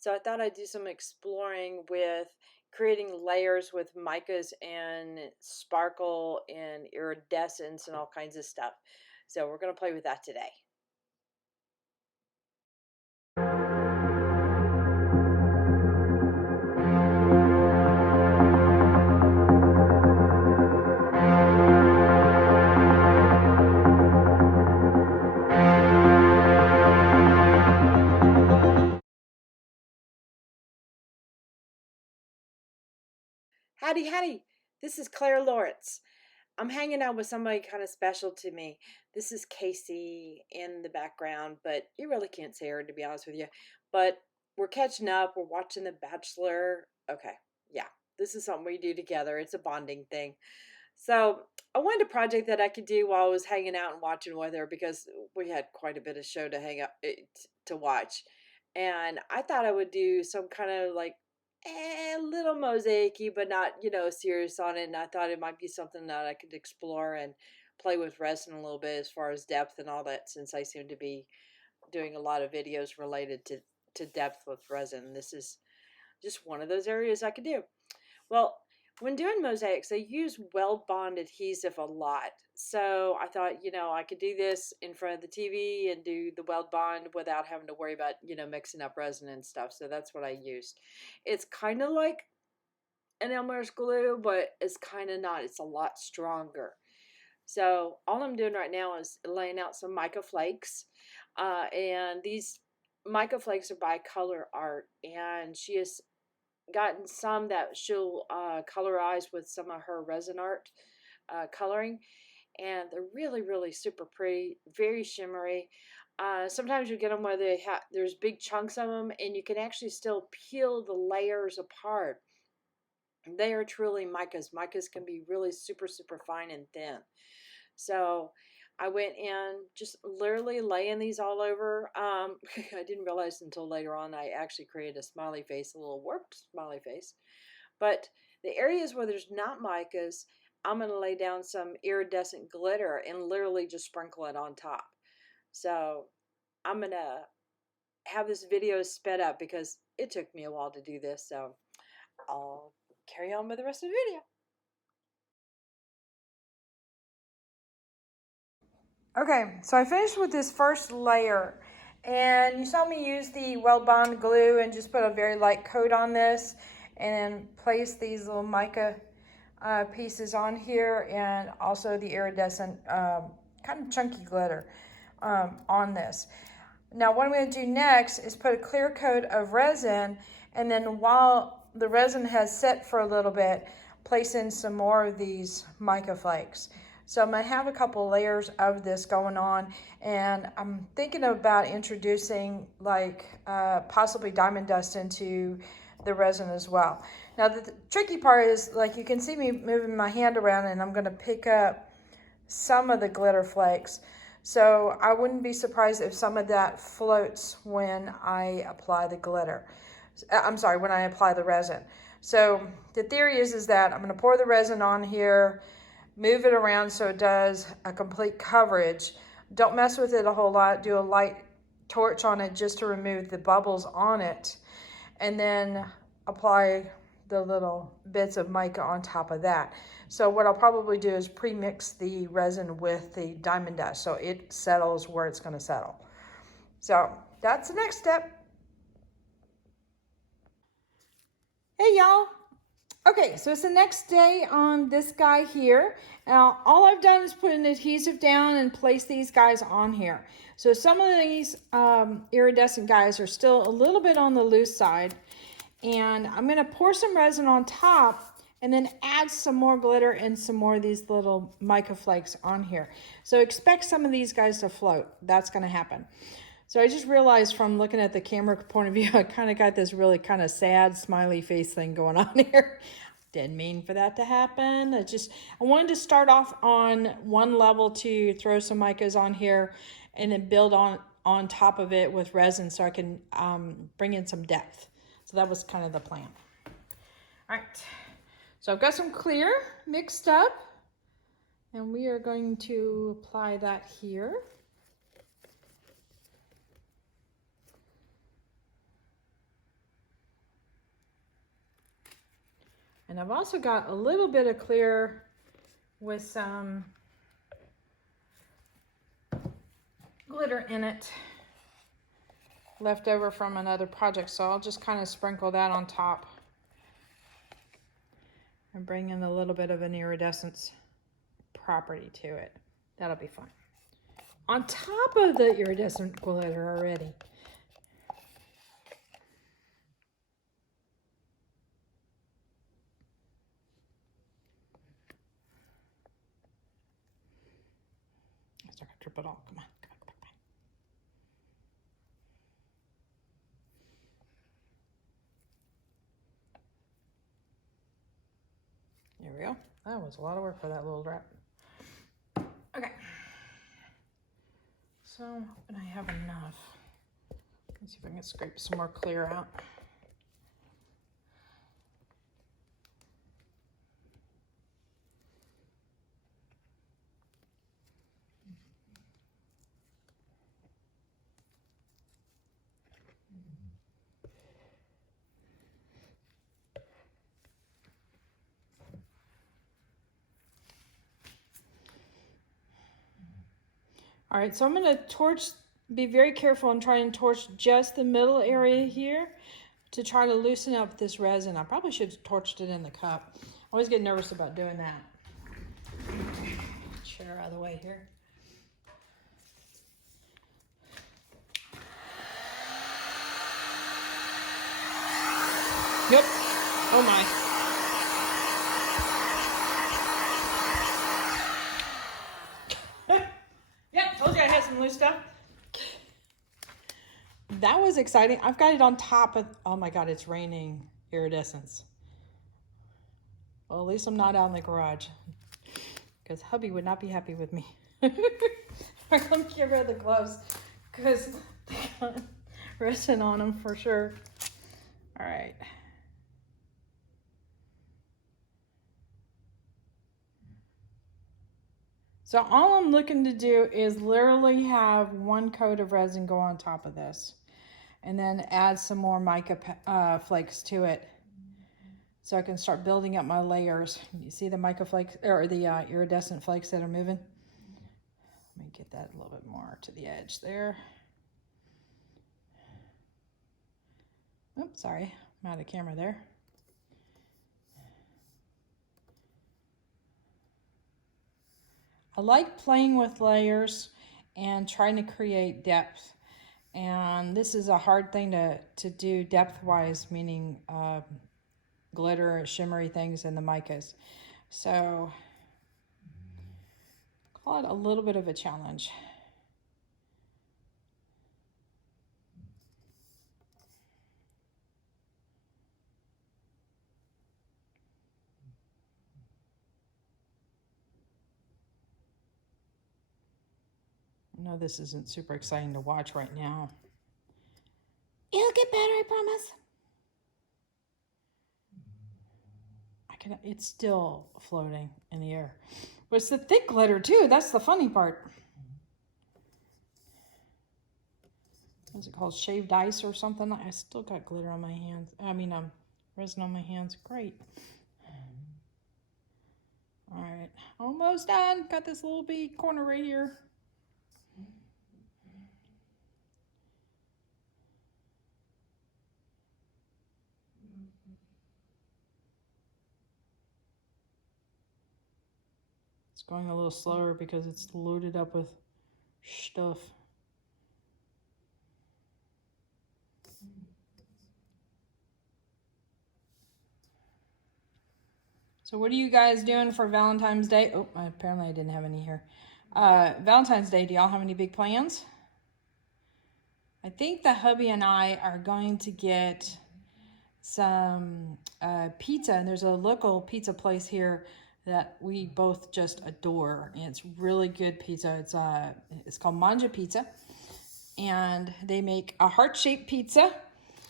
So I thought I'd do some exploring with creating layers with micas and sparkle and iridescence and all kinds of stuff. So we're going to play with that today. Howdy, howdy. This is Clara Lawrence. I'm hanging out with somebody kind of special to me. This is Casey in the background, but you really can't see her, to be honest with you. But we're catching up. We're watching The Bachelor. Okay, yeah, this is something we do together. It's a bonding thing. So I wanted a project that I could do while I was hanging out and watching with her because we had quite a bit of show to hang up to watch, and I thought I would do some kind of like a little mosaicy, but not serious on it. And I thought it might be something that I could explore and play with resin a little bit as far as depth and all that, since I seem to be doing a lot of videos related to depth with resin. This is just one of those areas I could do. Well, when doing mosaics, they use weld bond adhesive a lot. So I thought, I could do this in front of the TV and do the weld bond without having to worry about, mixing up resin and stuff. So that's what I used. It's kind of like an Elmer's glue, but it's kind of not. It's a lot stronger. So all I'm doing right now is laying out some mica flakes. And these mica flakes are by Color Art. And she has gotten some that she'll colorize with some of her resin art coloring, and they're really, really super pretty, very shimmery. Sometimes you get them where there's big chunks of them, and you can actually still peel the layers apart. They are truly micas. Micas can be really super, super fine and thin. So I went in just literally laying these all over. I didn't realize until later on I actually created a smiley face, a little warped smiley face. But the areas where there's not micas, I'm going to lay down some iridescent glitter and literally just sprinkle it on top. So I'm going to have this video sped up because it took me a while to do this. So I'll carry on with the rest of the video. Okay, so I finished with this first layer, and you saw me use the weld bond glue and just put a very light coat on this, and then place these little mica pieces on here, and also the iridescent kind of chunky glitter on this. Now what I'm going to do next is put a clear coat of resin, and then while the resin has set for a little bit, place in some more of these mica flakes. So I'm going to have a couple layers of this going on, and I'm thinking about introducing like possibly diamond dust into the resin as well. Now the tricky part is, like, you can see me moving my hand around, and I'm going to pick up some of the glitter flakes. So I wouldn't be surprised if some of that floats when I apply the glitter. I'm sorry, when I apply the resin. So the theory is that I'm going to pour the resin on here, move it around so it does a complete coverage. Don't mess with it a whole lot. Do a light torch on it just to remove the bubbles on it. And then apply the little bits of mica on top of that. So what I'll probably do is pre-mix the resin with the diamond dust so it settles where it's going to settle. So that's the next step. Hey y'all. Okay, so it's the next day on this guy here. Now, all I've done is put an adhesive down and place these guys on here. So some of these iridescent guys are still a little bit on the loose side. And I'm going to pour some resin on top and then add some more glitter and some more of these little mica flakes on here. So expect some of these guys to float. That's going to happen. So I just realized from looking at the camera point of view, I kind of got this really kind of sad smiley face thing going on here. Didn't mean for that to happen. I wanted to start off on one level to throw some micas on here and then build on top of it with resin so I can bring in some depth. So that was kind of the plan. All right, so I've got some clear mixed up, and we are going to apply that here. And I've also got a little bit of clear with some glitter in it left over from another project. So I'll just kind of sprinkle that on top and bring in a little bit of an iridescence property to it. That'll be fun. On top of the iridescent glitter already. I still got to drip it all. Come on, come on, come on. There we go. That was a lot of work for that little drop. Okay. So, and I have enough. Let's see if I can scrape some more clear out. All right, so I'm gonna torch, be very careful and try and torch just the middle area here to try to loosen up this resin. I probably should have torched it in the cup. I always get nervous about doing that. Chair out of the way here. Yep. Oh my. Some loose stuff. That was exciting. I've got it on top of, oh my God, it's raining iridescence. Well, at least I'm not out in the garage because hubby would not be happy with me. All right, let me get rid of the gloves because they got resin on them for sure. All right. So all I'm looking to do is literally have one coat of resin go on top of this and then add some more mica flakes to it so I can start building up my layers. You see the mica flakes or the iridescent flakes that are moving? Let me get that a little bit more to the edge there. Oops, sorry, I'm out of camera there. I like playing with layers and trying to create depth. And this is a hard thing to do depth-wise, meaning glitter, shimmery things in the micas. So call it a little bit of a challenge. I know this isn't super exciting to watch right now. It'll get better, I promise. It's still floating in the air. But it's the thick glitter too. That's the funny part. What's it called? Shaved ice or something? I still got glitter on my hands. I mean, resin on my hands. Great. All right, almost done. Got this little bitty corner right here. It's going a little slower because it's loaded up with stuff. So what are you guys doing for Valentine's Day? Oh, apparently I didn't have any here. Valentine's Day, do y'all have any big plans? I think the hubby and I are going to get some pizza. And there's a local pizza place here that we both just adore. And it's really good pizza. It's called Manja Pizza. And they make a heart-shaped pizza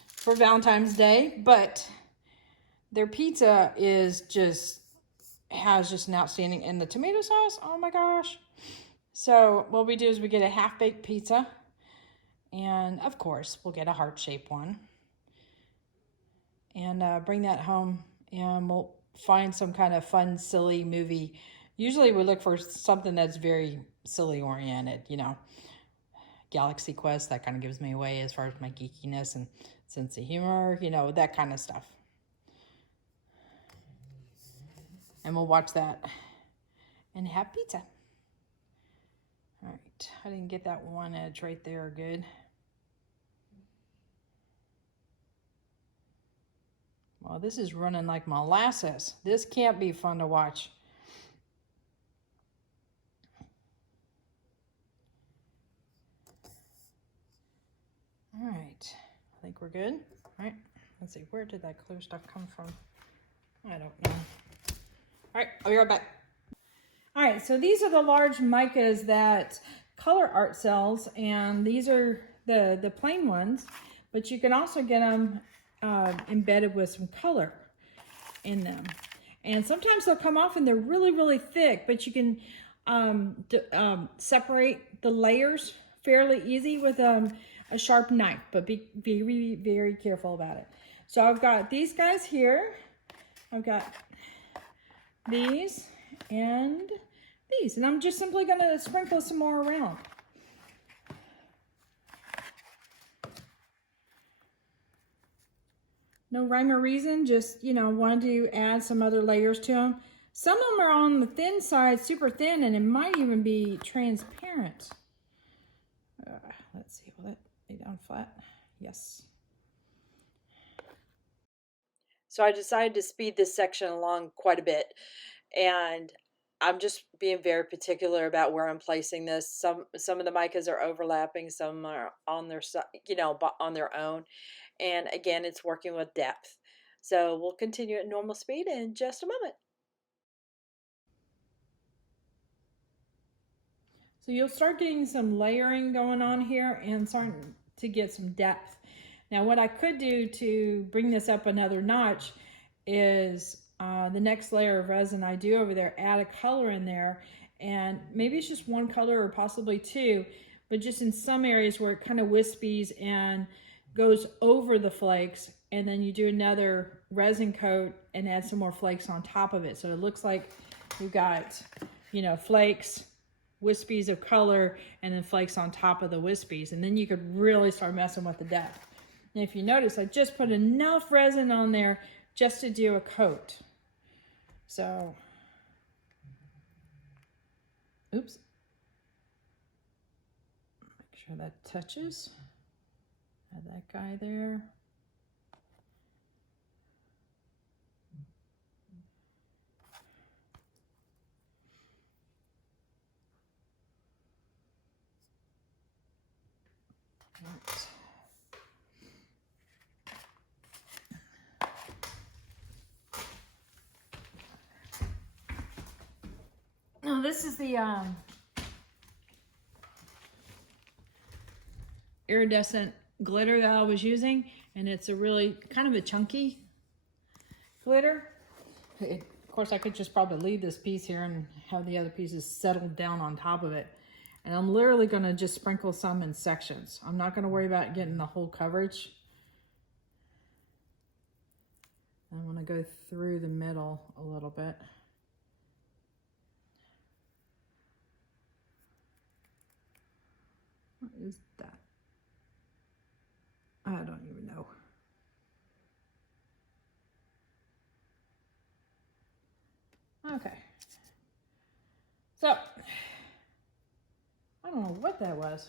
for Valentine's Day, but their pizza has just an outstanding, and the tomato sauce, oh my gosh. So what we do is we get a half-baked pizza, and of course we'll get a heart-shaped one, and bring that home, and we'll find some kind of fun, silly movie. Usually we look for something that's very silly oriented, you know. Galaxy Quest, that kind of gives me away as far as my geekiness and sense of humor, you know, that kind of stuff. And we'll watch that and have pizza. All right, I didn't get that one edge right there good. Well, this is running like molasses. This can't be fun to watch. All right, I think we're good. All right, let's see, where did that clear stuff come from? I don't know. All right, I'll be right back. All right, so these are the large micas that Color Art sells, and these are the plain ones, but you can also get them embedded with some color in them. And sometimes they'll come off and they're really, really thick, but you can separate the layers fairly easy with a sharp knife, but be very, very careful about it. So I've got these guys here. I've got these and these, and I'm just simply going to sprinkle some more around. No rhyme or reason, just, you know, wanted to add some other layers to them. Some of them are on the thin side, super thin, and it might even be transparent. Let's see, will it lay down flat? Yes. So I decided to speed this section along quite a bit, and I'm just being very particular about where I'm placing this. Some of the micas are overlapping, some are on their side, you know, on their own. And again, it's working with depth. So we'll continue at normal speed in just a moment. So you'll start getting some layering going on here and starting to get some depth. Now what I could do to bring this up another notch is the next layer of resin I do over there, add a color in there, and maybe it's just one color or possibly two, but just in some areas where it kind of wispies and goes over the flakes, and then you do another resin coat and add some more flakes on top of it. So it looks like we've got, you know, flakes, wispies of color, and then flakes on top of the wispies, and then you could really start messing with the depth. And if you notice, I just put enough resin on there just to do a coat. So, oops. Make sure that touches. Add that guy there. Right. Now this is the iridescent glitter that I was using, and it's a really kind of a chunky glitter. Of course, I could just probably leave this piece here and have the other pieces settled down on top of it. And I'm literally going to just sprinkle some in sections. I'm not going to worry about getting the whole coverage. I want to go through the middle a little bit. What is that? I don't even know. Okay. So, I don't know what that was.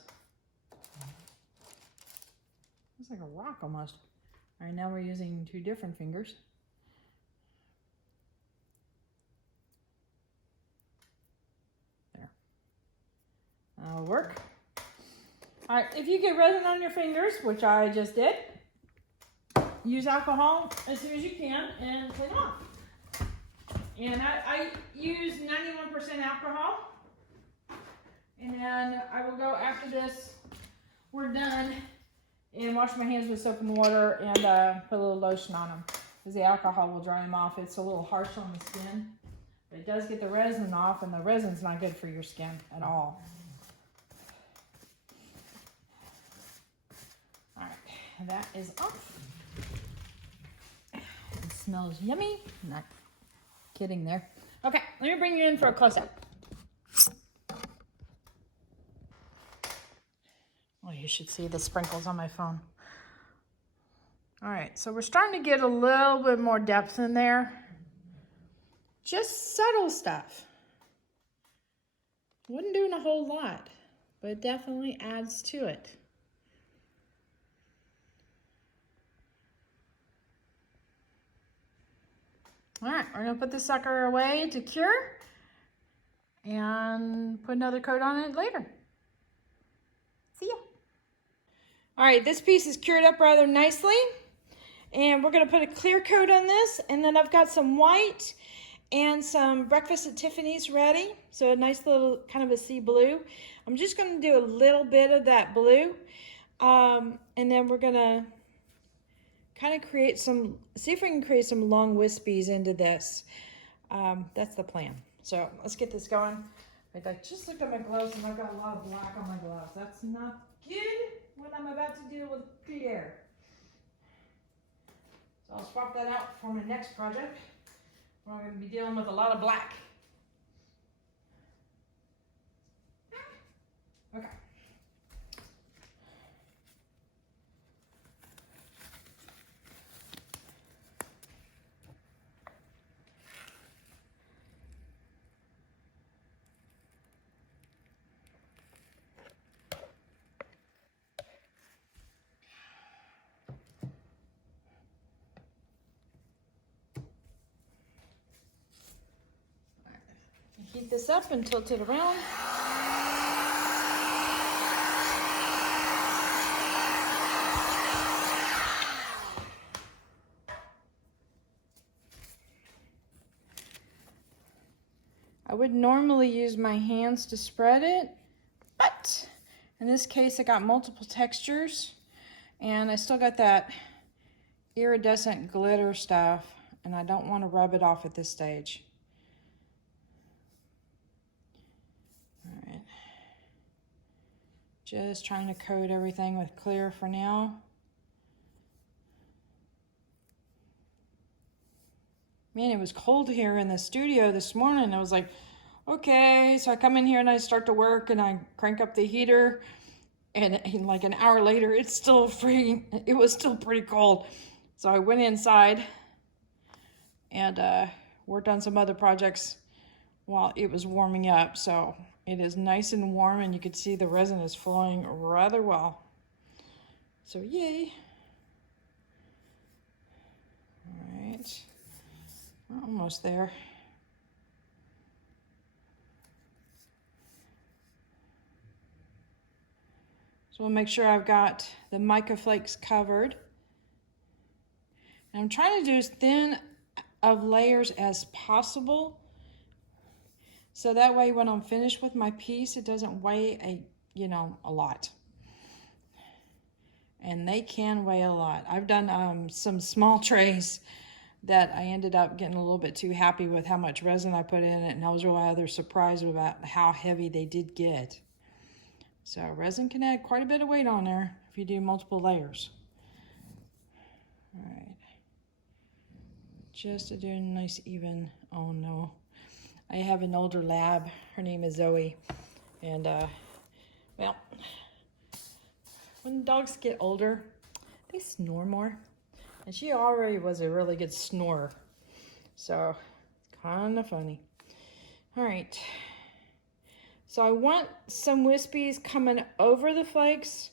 It's like a rock almost. All right, now we're using two different fingers. There. That'll work. All right, if you get resin on your fingers, which I just did, use alcohol as soon as you can and clean off. And I use 91% alcohol. And then I will go after this, we're done, and wash my hands with soap and water and put a little lotion on them, because the alcohol will dry them off. It's a little harsh on the skin, but it does get the resin off, and the resin's not good for your skin at all. All right, that is off. It smells yummy. kidding there. Okay, let me bring you in for a close-up. Oh, you should see the sprinkles on my phone. All right, so we're starting to get a little bit more depth in there. Just subtle stuff. Wasn't doing a whole lot, but it definitely adds to it. All right, we're gonna put this sucker away to cure and put another coat on it later. See ya. All right, this piece is cured up rather nicely. And we're gonna put a clear coat on this, and then I've got some white and some Breakfast at Tiffany's ready. So a nice little kind of a sea blue. I'm just gonna do a little bit of that blue. And then we're gonna kind of create some, see if we can create some long wispies into this. That's the plan. So let's get this going. I just looked at my gloves and I've got a lot of black on my gloves. That's not good when I'm about to deal with clear. So I'll swap that out for my next project. We're going to be dealing with a lot of black. Okay. Heat this up and tilt it around. I would normally use my hands to spread it, but in this case I got multiple textures and I still got that iridescent glitter stuff and I don't want to rub it off at this stage. All right. Just trying to coat everything with clear for now. Man, it was cold here in the studio this morning. I was like, okay, so I come in here and I start to work and I crank up the heater and like an hour later, it's still freezing. It was still pretty cold. So I went inside and worked on some other projects while it was warming up. So it is nice and warm and you can see the resin is flowing rather well. So yay. All right. We're almost there. So we'll make sure I've got the mica flakes covered. And I'm trying to do as thin of layers as possible. So that way when I'm finished with my piece, it doesn't weigh a lot. And they can weigh a lot. I've done some small trays that I ended up getting a little bit too happy with how much resin I put in it, and I was rather surprised about how heavy they did get. So resin can add quite a bit of weight on there if you do multiple layers. All right. Just to do a nice even, oh no. I have an older lab, her name is Zoe, and well, when dogs get older, they snore more. And she already was a really good snorer. So, it's kind of funny. All right. So I want some wispies coming over the flakes.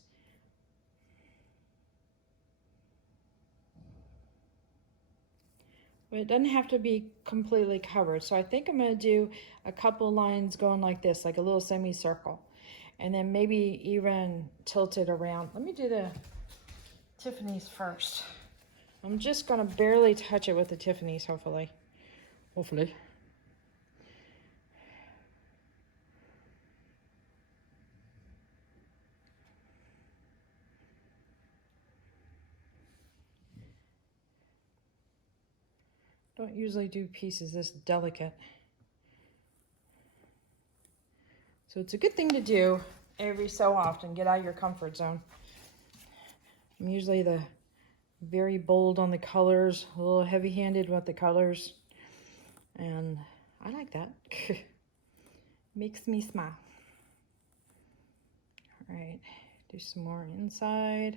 But it doesn't have to be completely covered. So I think I'm going to do a couple lines going like this, like a little semicircle. And then maybe even tilt it around. Let me do the Tiffany's first. I'm just going to barely touch it with the Tiffany's, hopefully. Hopefully. Don't usually do pieces this delicate. So it's a good thing to do every so often. Get out of your comfort zone. I'm usually very bold on the colors, a little heavy-handed with the colors. And I like that. Makes me smile. All right, do some more inside.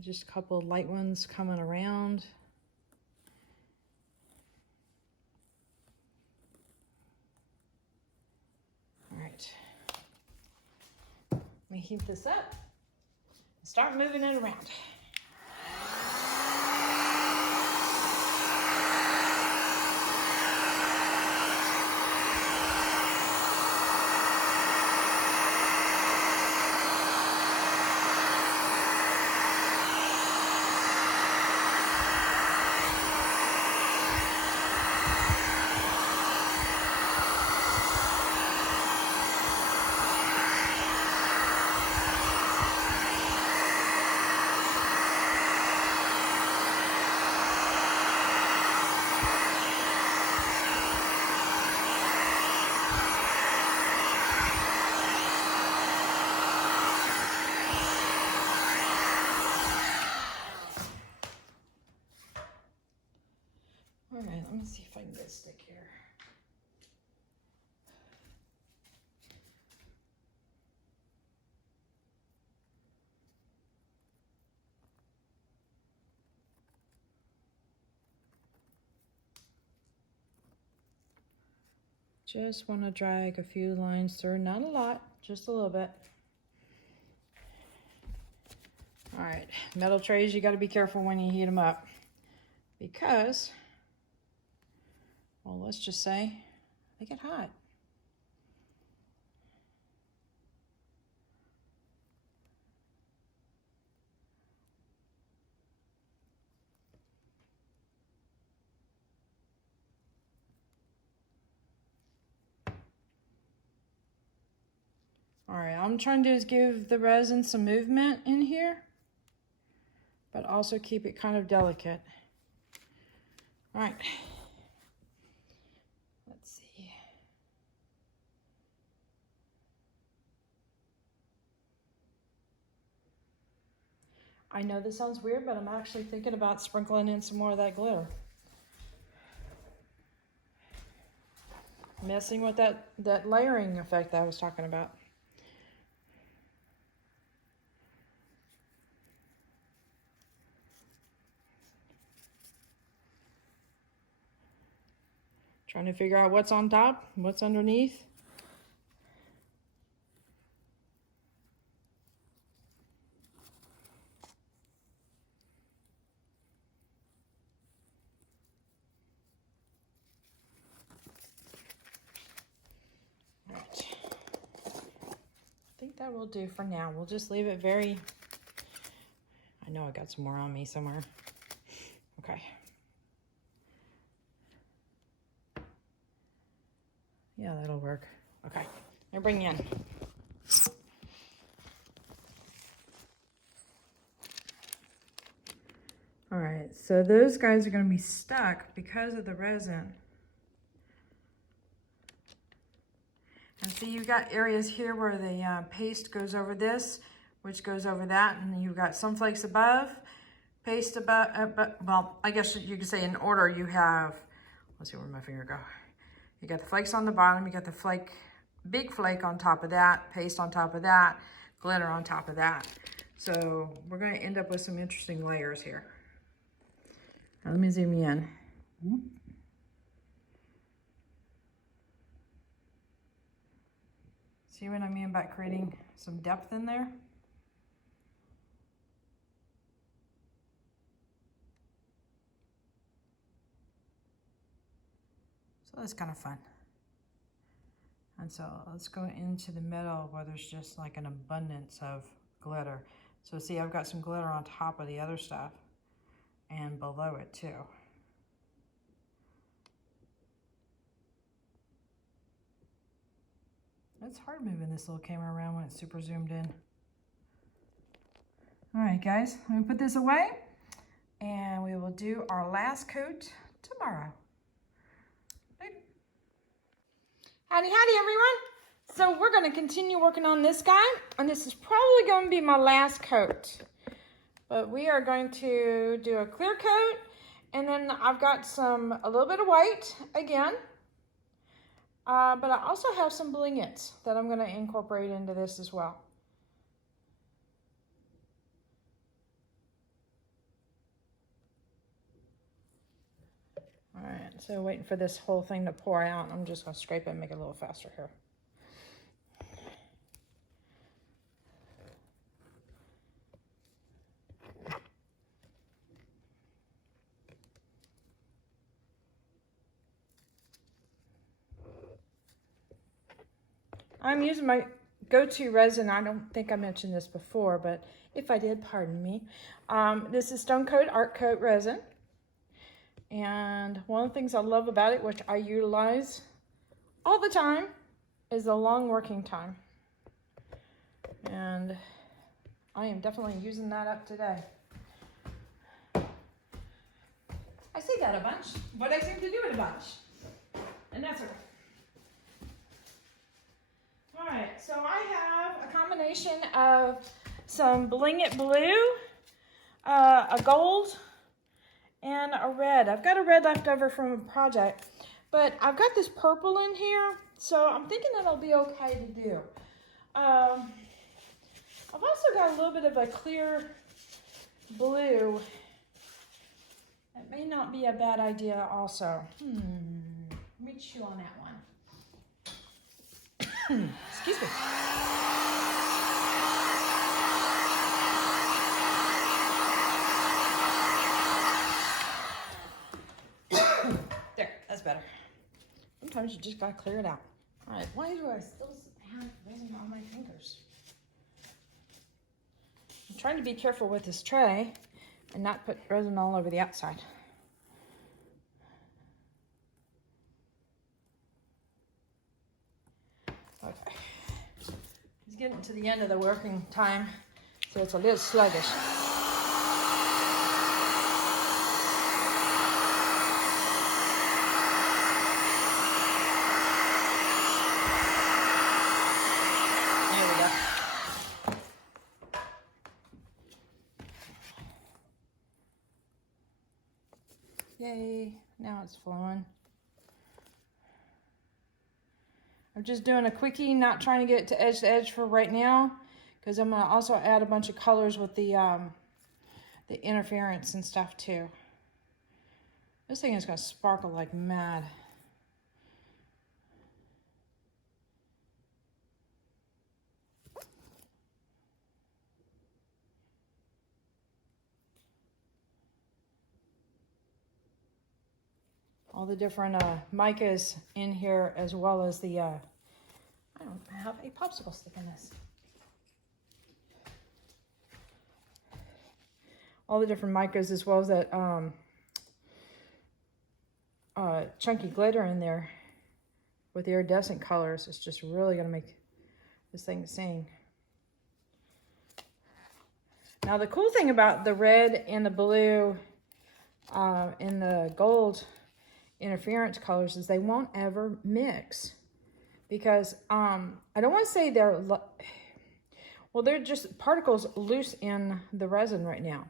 Just a couple of light ones coming around. All right. Let me heat this up and start moving it around. All right, let me see if I can get a stick here. Just want to drag a few lines through, not a lot, just a little bit. All right, metal trays, you got to be careful when you heat them up because, well, let's just say they get hot. All right, I'm trying to give the resin some movement in here, but also keep it kind of delicate. All right, let's see. I know this sounds weird, but I'm actually thinking about sprinkling in some more of that glitter. Messing with that layering effect that I was talking about. Trying to figure out what's on top, what's underneath. All right. I think that will do for now. We'll just leave it very, I know I got some more on me somewhere. Okay. Yeah, that'll work. Okay, now bring you in. All right, so those guys are gonna be stuck because of the resin. And see, you've got areas here where the paste goes over this, which goes over that, and you've got some flakes above, paste above, well, I guess you could say in order you have, let's see where my finger go. You got the flakes on the bottom, you got the flake, big flake on top of that, paste on top of that, glitter on top of that. So we're gonna end up with some interesting layers here. Now let me zoom you in. See what I mean about creating some depth in there? So that's kind of fun. And so let's go into the middle where there's just like an abundance of glitter. So see, I've got some glitter on top of the other stuff and below it too. It's hard moving this little camera around when it's super zoomed in. All right, guys, I'm gonna put this away and we will do our last coat tomorrow. Howdy, howdy, everyone. So we're gonna continue working on this guy, and this is probably gonna be my last coat. But we are going to do a clear coat, and then I've got a little bit of white again. But I also have some blingets that I'm going to incorporate into this as well. All right, so waiting for this whole thing to pour out. I'm just going to scrape it and make it a little faster here. I'm using my go-to resin. I don't think I mentioned this before, but if I did, pardon me. This is Stone Coat Art Coat resin. And one of the things I love about it, which I utilize all the time, is the long working time. And I am definitely using that up today. I say that a bunch, but I seem to do it a bunch. And that's okay. All right, so I have a combination of some Bling It Blue, a gold, and a red. I've got a red left over from a project, but I've got this purple in here, so I'm thinking that'll be okay to do. I've also got a little bit of a clear blue. That may not be a bad idea also. Let me chew on that one. Excuse me. There, that's better. Sometimes you just gotta clear it out. All right, why do I still have resin on my fingers? I'm trying to be careful with this tray and not put resin all over the outside. Okay, it's getting to the end of the working time, so it's a little sluggish. There we go. Yay, now it's flowing. I'm just doing a quickie, not trying to get it to edge for right now, because I'm going to also add a bunch of colors with the interference and stuff too. This thing is going to sparkle like mad. All the different micas in here, as well as the, I don't have a popsicle stick in this. All the different micas, as well as that chunky glitter in there with the iridescent colors. It's just really gonna make this thing sing. Now the cool thing about the red and the blue and the gold interference colors is they won't ever mix, because I don't want to say they're just particles loose in the resin right now,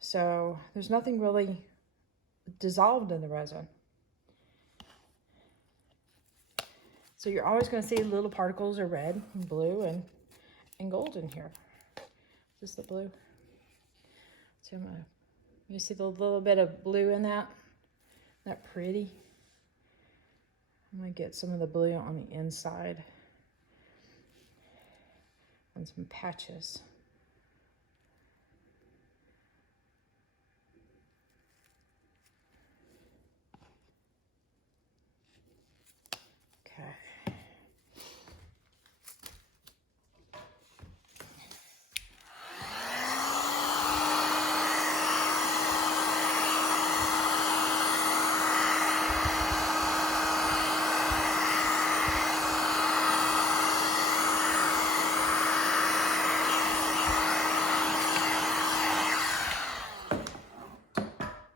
so there's nothing really dissolved in the resin, so you're always going to see little particles of red and blue and gold in here. Is this the blue? So you see the little bit of blue in that? Isn't that pretty? I'm going to get some of the blue on the inside and some patches. Okay.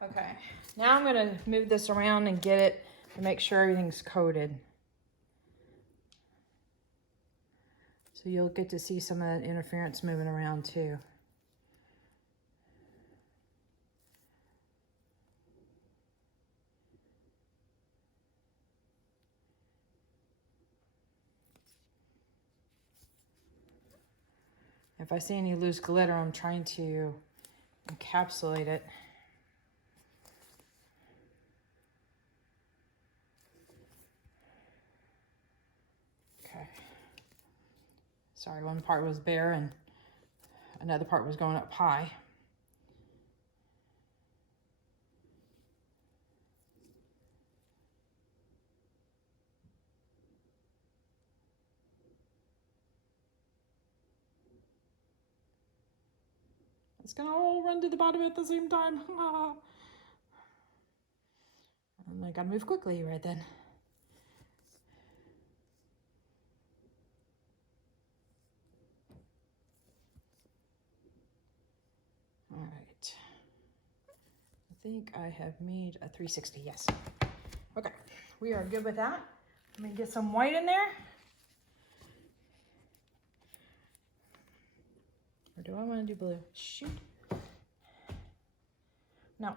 Okay, now I'm going to move this around and get it to make sure everything's coated. So you'll get to see some of that interference moving around too. If I see any loose glitter, I'm trying to encapsulate it. Okay. Sorry, one part was bare and another part was going up high. It's gonna all run to the bottom at the same time. And I gotta move quickly right then. All right. I think I have made a 360, yes. Okay, we are good with that. Let me get some white in there. Or do I want to do blue? Shoot. No.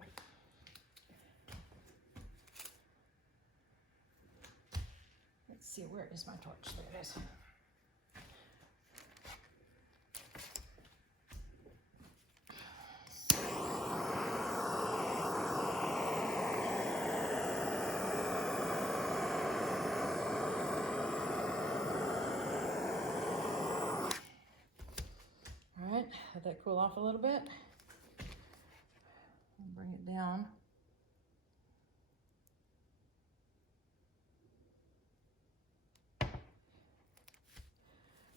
Right. Let's see, where is my torch? There it is. All right, let that cool off a little bit. Bring it down.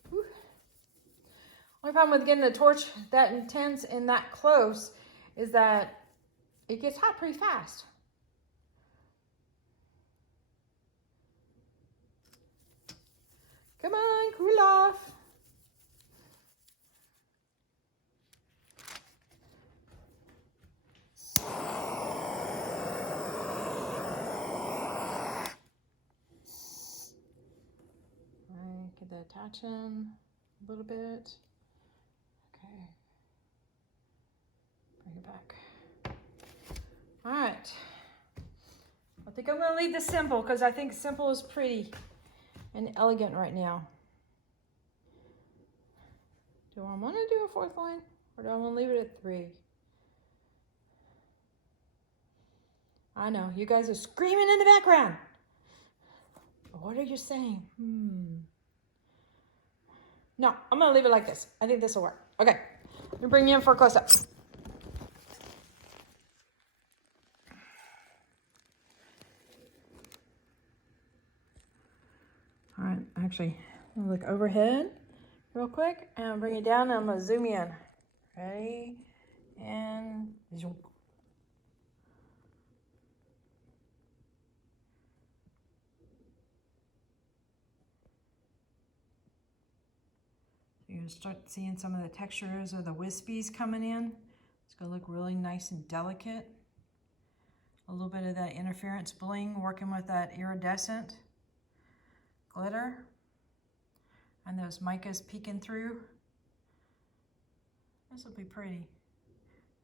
Whew. Only problem with getting the torch that intense and that close is that it gets hot pretty fast. Come on, cool off. Alright, get that attaching a little bit. Okay. Bring it back. Alright. I think I'm going to leave this simple because I think simple is pretty and elegant right now. Do I want to do a fourth line or do I want to leave it at 3? I know, you guys are screaming in the background. What are you saying? No, I'm going to leave it like this. I think this will work. Okay, let me bring you in for a close-up. All right, actually, I'm gonna look overhead real quick and bring it down and I'm gonna zoom in. Ready? And zoom. You're gonna start seeing some of the textures or the wispies coming in. It's gonna look really nice and delicate. A little bit of that interference bling working with that iridescent glitter. And those micas peeking through. This will be pretty.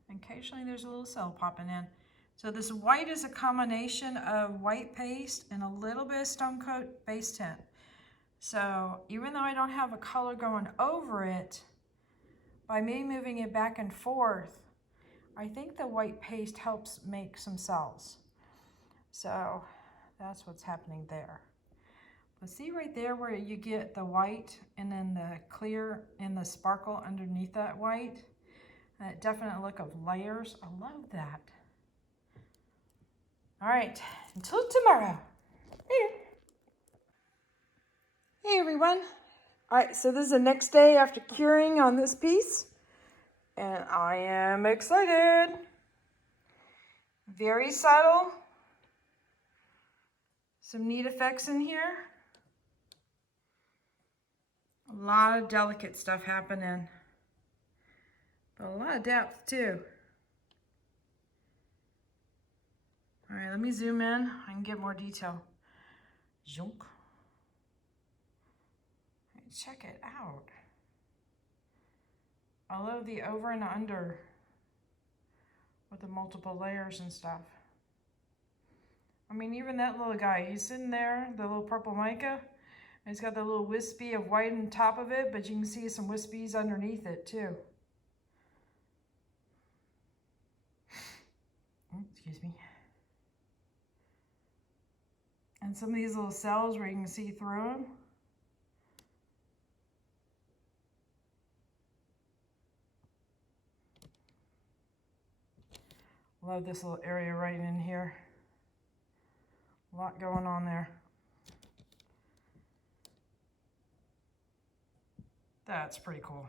And occasionally there's a little cell popping in. So this white is a combination of white paste and a little bit of Stone Coat base tint. So even though I don't have a color going over it, by me moving it back and forth, I think the white paste helps make some cells. So that's what's happening there. But see right there where you get the white and then the clear and the sparkle underneath that white? That definite look of layers. I love that. All right, until tomorrow. Hey everyone. All right, so this is the next day after curing on this piece. And I am excited. Very subtle. Some neat effects in here. A lot of delicate stuff happening. But a lot of depth too. All right, let me zoom in. I can get more detail. Zonk. check it out. I love the over and under with the multiple layers and stuff. I mean, even that little guy, he's sitting there, the little purple mica, and he's got the little wispy of white on top of it, but you can see some wispies underneath it too. Oh, excuse me. And some of these little cells where you can see through them. Love this little area right in here. A lot going on there. That's pretty cool.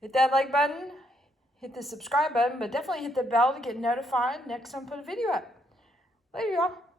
Hit that like button, hit the subscribe button, but definitely hit the bell to get notified next time I put a video up. Later, y'all.